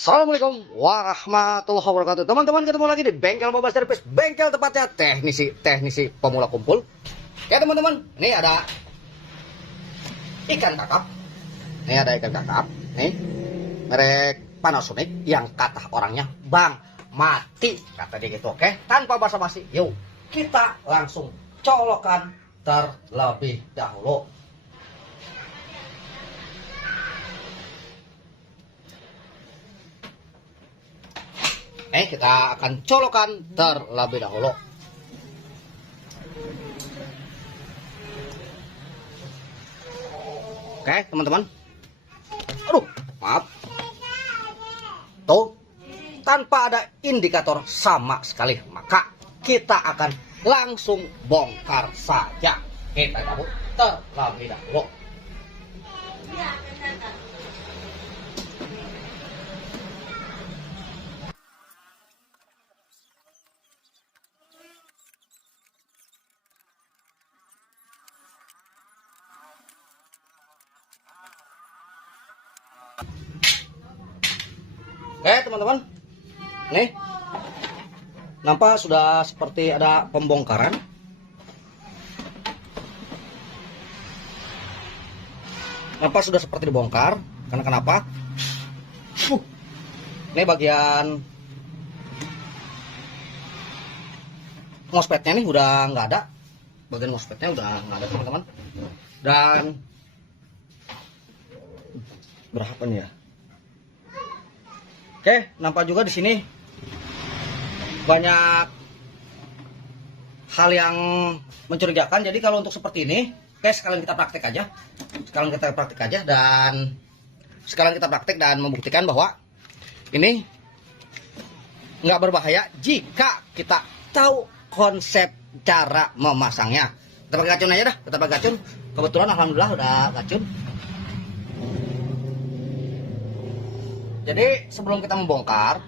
Assalamualaikum warahmatullahi wabarakatuh. Teman-teman, ketemu lagi di bengkel Bobas Servis. Bengkel tepatnya teknisi pemula kumpul. Ya teman-teman, ini ada ikan kakap. Ini ada ikan kakap. Nih, merek Panasonic yang kata orangnya bang mati kata dia gitu. Oke, tanpa basa-basi, yuk kita langsung colokan terlebih dahulu. Kita akan colokan terlebih dahulu. Oke, teman-teman. Aduh, maaf. Tuh, tanpa ada indikator sama sekali, maka kita akan langsung bongkar saja. Kita cabut terlebih dahulu. Oke teman-teman, nih nampak sudah seperti ada pembongkaran. Nampak sudah seperti dibongkar. Karena kenapa? Ini bagian mospetnya nih udah nggak ada. Bagian mospetnya udah nggak ada teman-teman. Dan berapa nih ya? Oke, nampak juga di sini banyak hal yang mencurigakan. Jadi kalau untuk seperti ini, oke, sekalian kita praktek aja. Sekalian kita praktek dan membuktikan bahwa ini nggak berbahaya jika kita tahu konsep cara memasangnya. Kita pakai gacun aja dah, kita pakai gacun. Kebetulan alhamdulillah udah gacun. Jadi sebelum kita membongkar,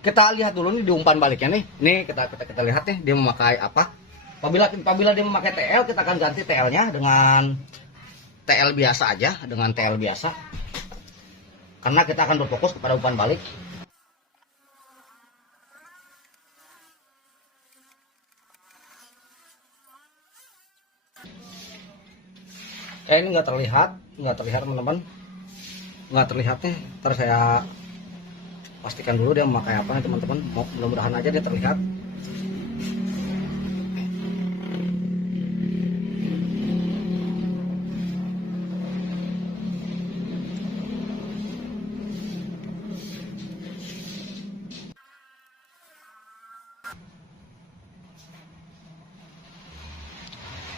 kita lihat dulu nih di umpan baliknya nih. Nih kita lihat nih dia memakai apa. Apabila dia memakai TL, kita akan ganti TL-nya dengan TL biasa aja, Karena kita akan berfokus kepada umpan balik. Ini nggak terlihat teman-teman. Nggak terlihat nih, ntar saya pastikan dulu dia memakai apa nih teman-teman. Mudah-mudahan aja dia terlihat.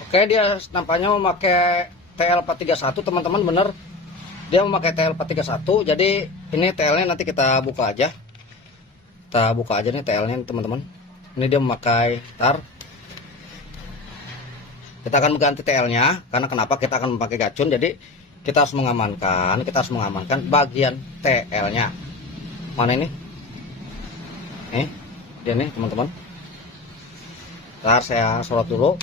Oke, dia nampaknya memakai TL431 teman-teman, bener. Dia memakai TL431. Jadi ini TL-nya nanti kita buka aja. Kita buka aja nih TL-nya teman-teman. Ini dia memakai tar. Kita akan mengganti TL-nya karena kenapa? Kita akan memakai gacun. Jadi kita harus mengamankan bagian TL-nya. Mana ini? Dia nih teman-teman. Ntar saya sorot dulu.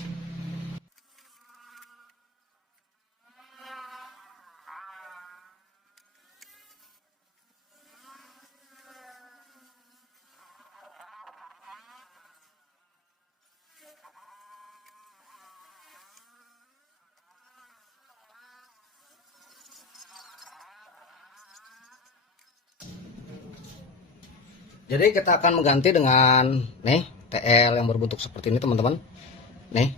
Jadi kita akan mengganti dengan nih TL yang berbentuk seperti ini teman-teman. Nih.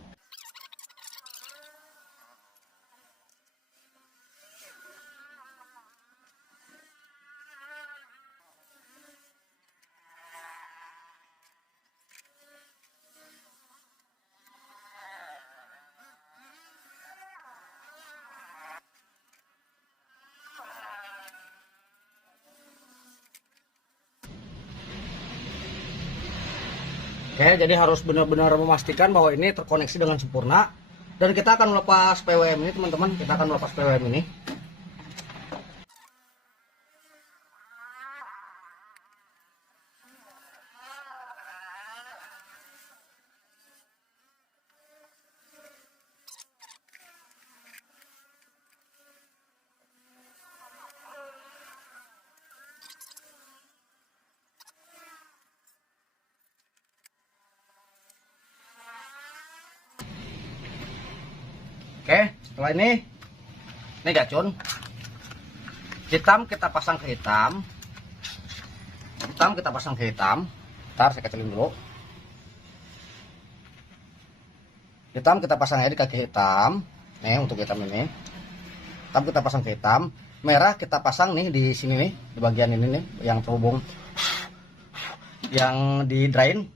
Oke, jadi harus benar-benar memastikan bahwa ini terkoneksi dengan sempurna. Dan kita akan melepas PWM ini teman-teman. Kita akan melepas PWM ini. Oke, setelah ini gacun. Hitam kita pasang ke hitam. Hitam kita pasang ke hitam. Ntar saya kecilin dulu. Hitam kita pasang aja di kaki hitam. Nih untuk hitam ini. Hitam kita pasang ke hitam. Merah kita pasang nih di sini nih, di bagian ini nih yang terhubung, yang di drain.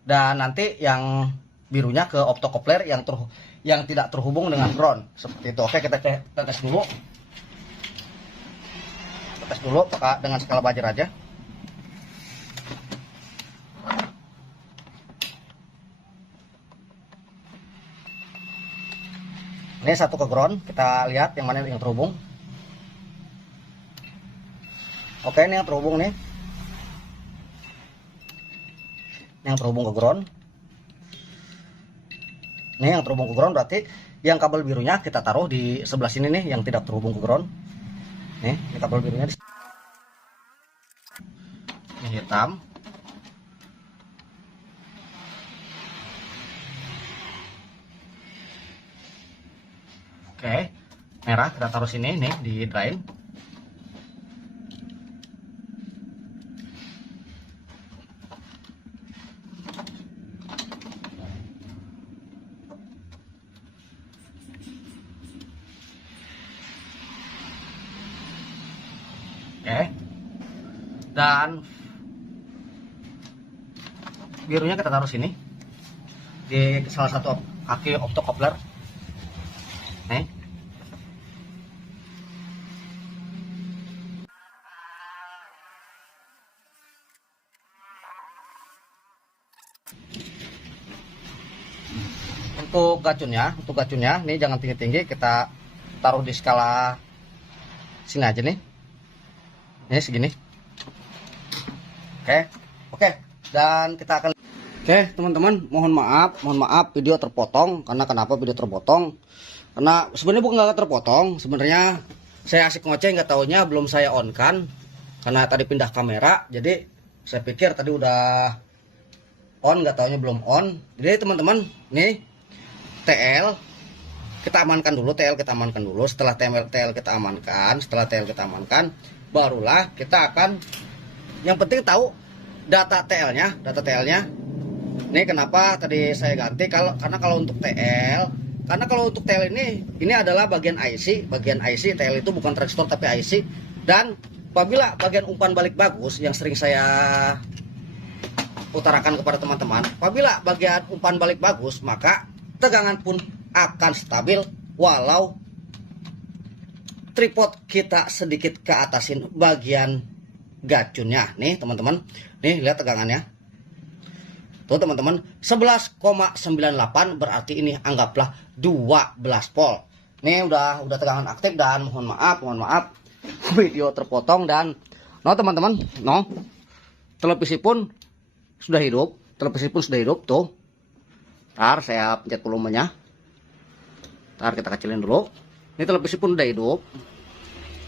Dan nanti yang birunya ke optokopler yang tidak terhubung dengan ground seperti itu. Oke, kita tes dulu. Kita tes dulu pakai dengan skala buzzer aja. Ini satu ke ground, kita lihat yang mana yang terhubung. Oke, ini yang terhubung nih. Ini yang terhubung ke ground. Ini yang terhubung ke ground, berarti yang kabel birunya kita taruh di sebelah sini nih, yang tidak terhubung ke ground. Nih, ini kabel birunya di ini hitam. Oke, merah kita taruh sini nih di drain. Oke, dan birunya kita taruh sini di salah satu kaki optokopler. Nih. Untuk gacunnya, nih jangan tinggi-tinggi, kita taruh di skala sini aja nih. Ini segini. Oke, dan kita akan. Oke, teman-teman, mohon maaf video terpotong. Karena kenapa video terpotong? Karena sebenarnya bukan nggak terpotong, sebenarnya saya asik ngoceh, nggak taunya belum saya on kan. Karena tadi pindah kamera, jadi saya pikir tadi udah on, nggak taunya belum on. Jadi teman-teman, nih TL kita amankan dulu, setelah TL kita amankan, barulah kita akan, yang penting tahu data TL-nya. Ini kenapa tadi saya ganti, karena kalau untuk TL ini adalah bagian IC. TL itu bukan transistor tapi IC. Dan apabila bagian umpan balik bagus, yang sering saya utarakan kepada teman-teman, apabila bagian umpan balik bagus, maka tegangan pun akan stabil walau tripod kita sedikit ke atasin bagian gacunnya. Nih teman-teman, nih lihat tegangannya tuh teman-teman, 11,98, berarti ini anggaplah 12 volt. Nih udah tegangan aktif. Dan mohon maaf video terpotong. Dan teman-teman, televisi pun sudah hidup tuh. Ntar saya pencet volumenya, ntar kita kecilin dulu. Ini televisi pun udah hidup,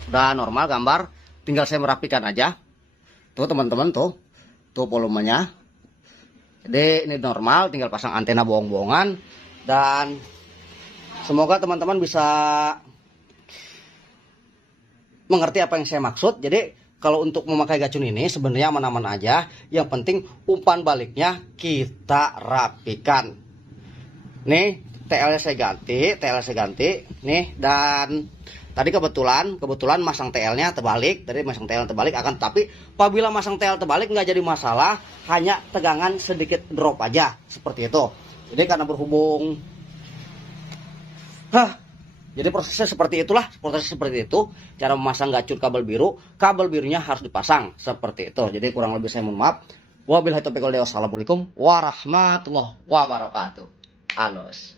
udah normal gambar, tinggal saya merapikan aja. Tuh teman-teman, tuh volumenya. Jadi ini normal, tinggal pasang antena bohong-bohongan. Dan semoga teman-teman bisa mengerti apa yang saya maksud. Jadi kalau untuk memakai gacun ini sebenarnya aman-aman aja. Yang penting umpan baliknya kita rapikan. Nih TL saya ganti nih. Dan tadi kebetulan masang TL-nya terbalik. Akan tapi apabila masang TL terbalik nggak jadi masalah, hanya tegangan sedikit drop aja seperti itu. Jadi karena berhubung jadi prosesnya seperti itu. Cara memasang gacun kabel birunya harus dipasang seperti itu. Jadi kurang lebih saya mohon maaf. Wabillahi taufiq wal hidayah. Wassalamualaikum warahmatullahi wabarakatuh. Alus.